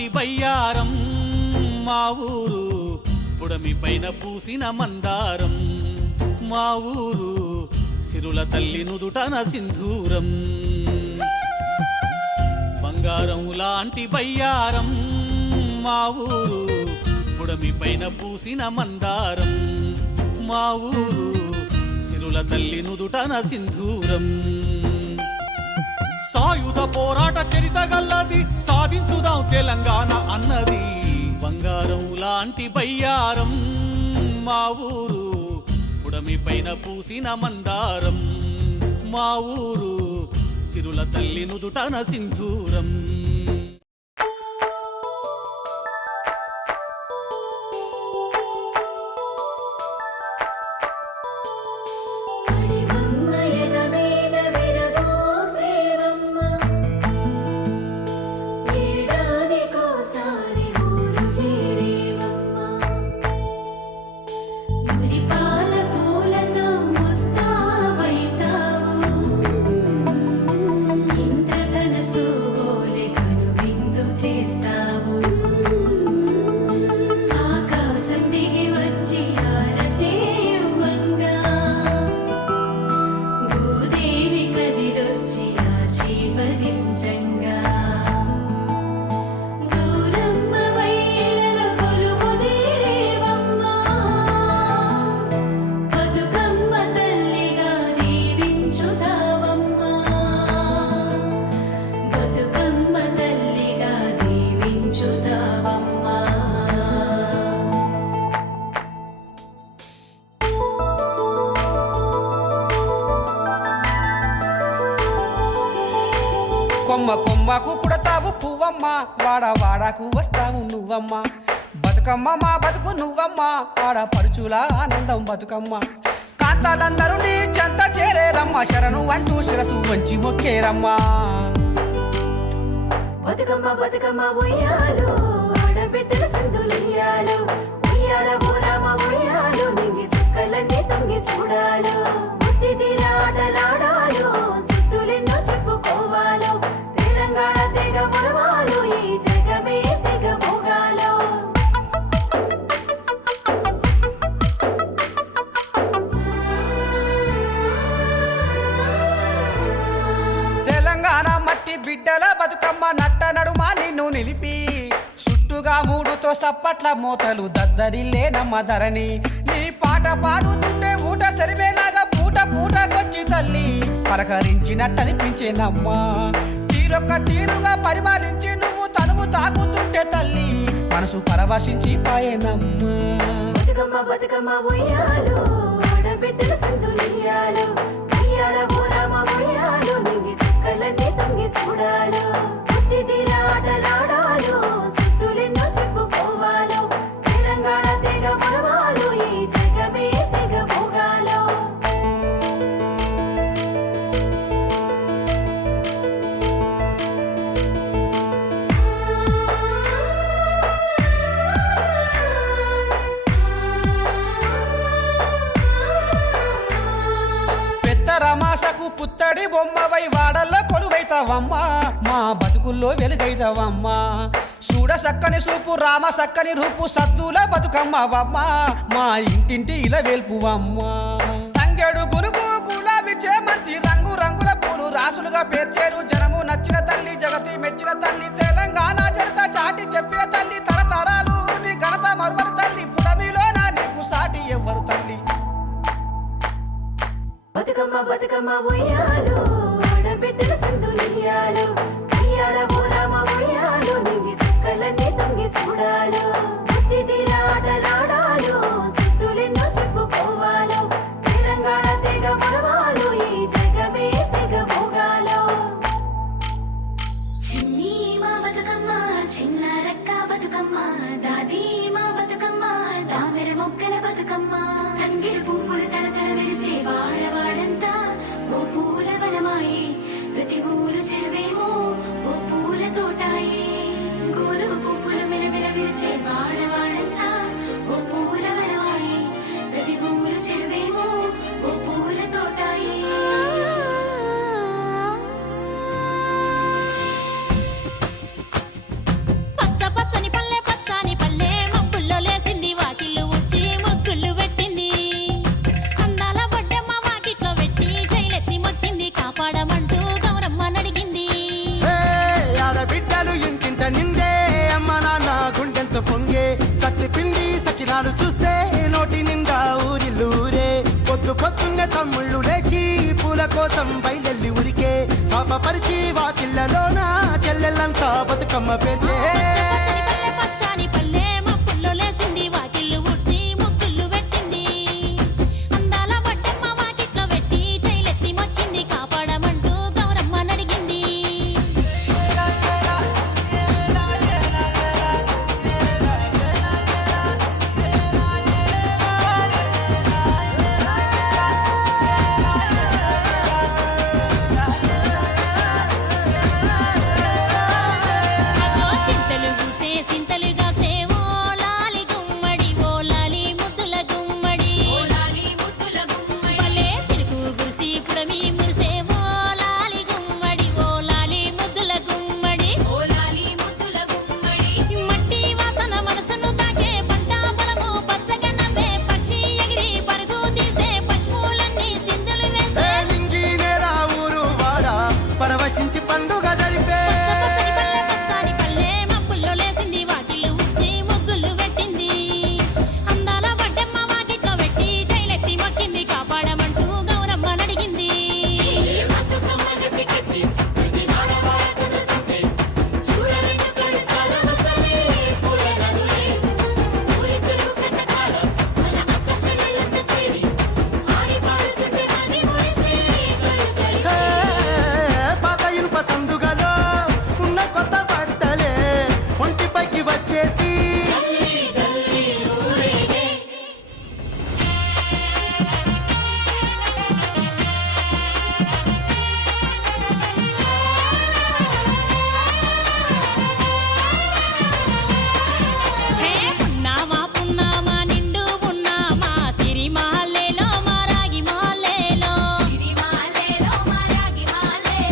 పాటి బయ్యారం మా ఊరు పుడమి పైన పూసిన మందారం. మా ఊరు సిరుల తల్లి నుదుటన సింధూరం. బంగారం లాంటి బయ్యారం మా ఊరు పుడమి పైన పూసిన మందారం. మా ఊరు సిరుల తల్లి నుదుటన సింధూరం. సాయుధ పోరాట చరిత గల్లది. సాధించుదాం తెలంగాణ అన్నది. బంగారం లాంటి బయ్యారం మా ఊరు. పుడమి పైన పూసిన మందారం మా ఊరు. సిరుల తల్లి నుదుటన సింధూరం. బతుకమ్మ బతుకు నువ్వమ్మ. వాడ ఆనందం బతుకమ్మ. కాంతాలందరూ నీ చెంత చేరేరమ్మ. శరణు అంటూ శిరసు వంచి మొక్కేరమ్మా. బతుకమ్మ బతుకమ్మ ఉయ్యాలు ఆడబిడ్డల సందులియ్యాలు ఉయ్యాల. బోరామ ఉయ్యాలు నింగి సుక్కలన్నీ తొంగి చూడాలు. బుద్ధి తీరాటలాడాలు సుత్తులెన్నో చెప్పుకోవాలో. తెలంగాణ తెగ మురవాలు మూడుతో సప్పట్ల మూతలు దద్దరిల్లేనమ్మ ధరణి. నీ పాట పాడుతుంటే ఊట సరిమేలాగా పూట పూటకొచ్చి తల్లి. పలకరించినట్టనిపించేనమ్మా. తీరొక్క తీరుగా పరిమాలించి నువ్వు తనువు తాగుతుంటే తల్లి. మనసు పరవశించి పాయేనమ్మా. బతుకమ్మ బతుకమ్మ ఉయ్యాలు ఆడబిడ్డల బోరామ ఉయ్యాలు నింగి తొంగి చూడాలు. బుద్ధి ఆటలాడాలు నాకు పుత్తడి బొమ్మవై వాడల్లో కొలువైతావమ్మా. మా బతుకుల్లో వెలుగైతావమ్మా. చూడ సక్కని సూపు రామ సక్కని రూపు సత్తుల బతుకమ్మవమ్మా. మా ఇంటింటి ఇలా వెల్పువమ్మా. తంగేడు గురుగు గులాబీ చేమంతి రంగు రంగుల పూలు రాసులుగా పేర్చేరు బతుకమ్మ ఉయ్యాలు ఆడబిడ్డల సందులియ్యాలు ఉయ్యాల బోరామ ఉయ్యాలు నింగి సుక్కలన్నీ తొంగి చూడాలు బుద్ధి తీరా చెప్పుకోవాలు తెలంగాణ తెగ మురవాలు ఈ జగమే సిగ మోగాలు. చిన్ని మా బతుకమ్మ చిన్న రక్క బతుకమ్మ చెల్లెళ్ళంతా బతుకమ్మ పండుగ జరిపే.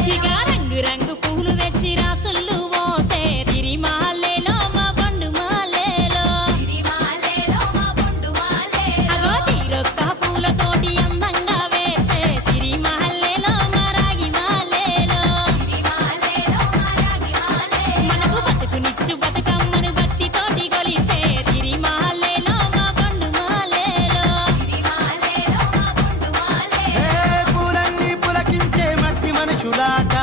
Radhika Rangu Rangu பூலுவே You like.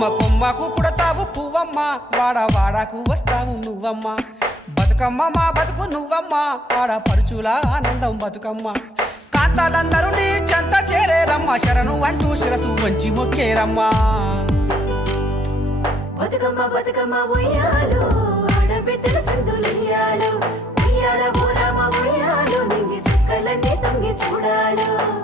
కొమ్మ కొమ్మకు పుడతావు పువ్వమ్మ. వాడ వాడకు వస్తావు నువ్వమ్మ. బతుకమ్మ మా బతుకు నువ్వమ్మ. వాడ పరుచుల ఆనందం బతుకమ్మ. కాంతాలందరూ నీ చెంత చేరేరమ్మ. శరణు అంటూ శిరసు వంచి మొక్కేరమ్మా. బతుకమ్మ బతుకమ్మ ఉయ్యాలు ఆడబిడ్డల సందులియాలు ఉయ్యాల. బోరామ ఉయ్యాలు నింగి సుక్కలన్నీ తొంగి చూడాలు.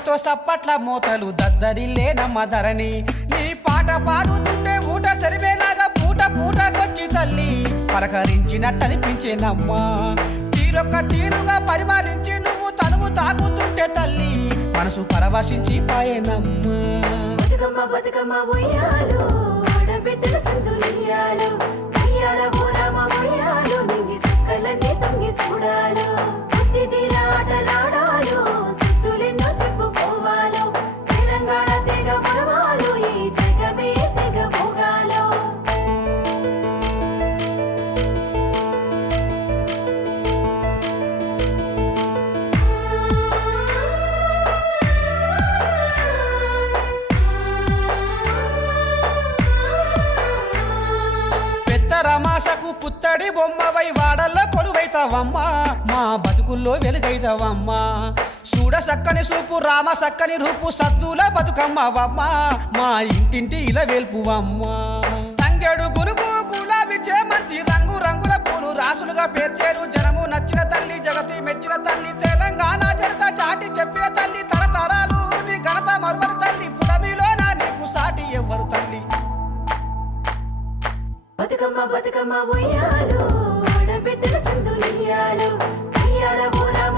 పాటతో సప్పట్ల మూతలు దద్దరిల్లేనమ్మ ధరణి. నీ పాట పాడుతుంటే ఊట సరివేలాగా పూట పూటకొచ్చి తల్లి. పలకరించినట్టనిపించేనమ్మా తీరొక్క తీరుగా పరిమాణించి నువ్వు తనువు తాగుతుంటే తల్లి. మనసు పరవశించి పాయనమ్మా బతుకమ్మ బతుకమ్మ ఉయ్యాలు ఆడబిడ్డల సందులియాలు ఉయ్యాల ఉయ్యాలు నింగి తొంగి చూడాలు. బుద్ధి కొలువైతావమ్మా మా బతుకుల్లో వెలుగైతావమ్మా చూడ సక్కని సూపు రామ సక్కని రూపు సద్దుల బతుకమ్మవమ్మా. మా ఇంటింటి ఇలా వేల్పువమ్మా. తంగేడు గునుగు గులాబీ చేమంతి రంగు రంగుల పూలు రాసులుగా పేర్చేరు. జనము నచ్చిన తల్లి జగతి మెచ్చిన తల్లి తెలంగాణ చరిత చాటి చెప్పిన తల్లి తరతరాలు నీ ఘనత మరువరు తల్లి. పుడమిలోన నీకు సాటి ఎవ్వరు తల్లి. బతుకమ్మ బతుకమ్మ ఉయ్యాలు. బిడ్డలు సింధు నియాలు నియాల ఓ రామ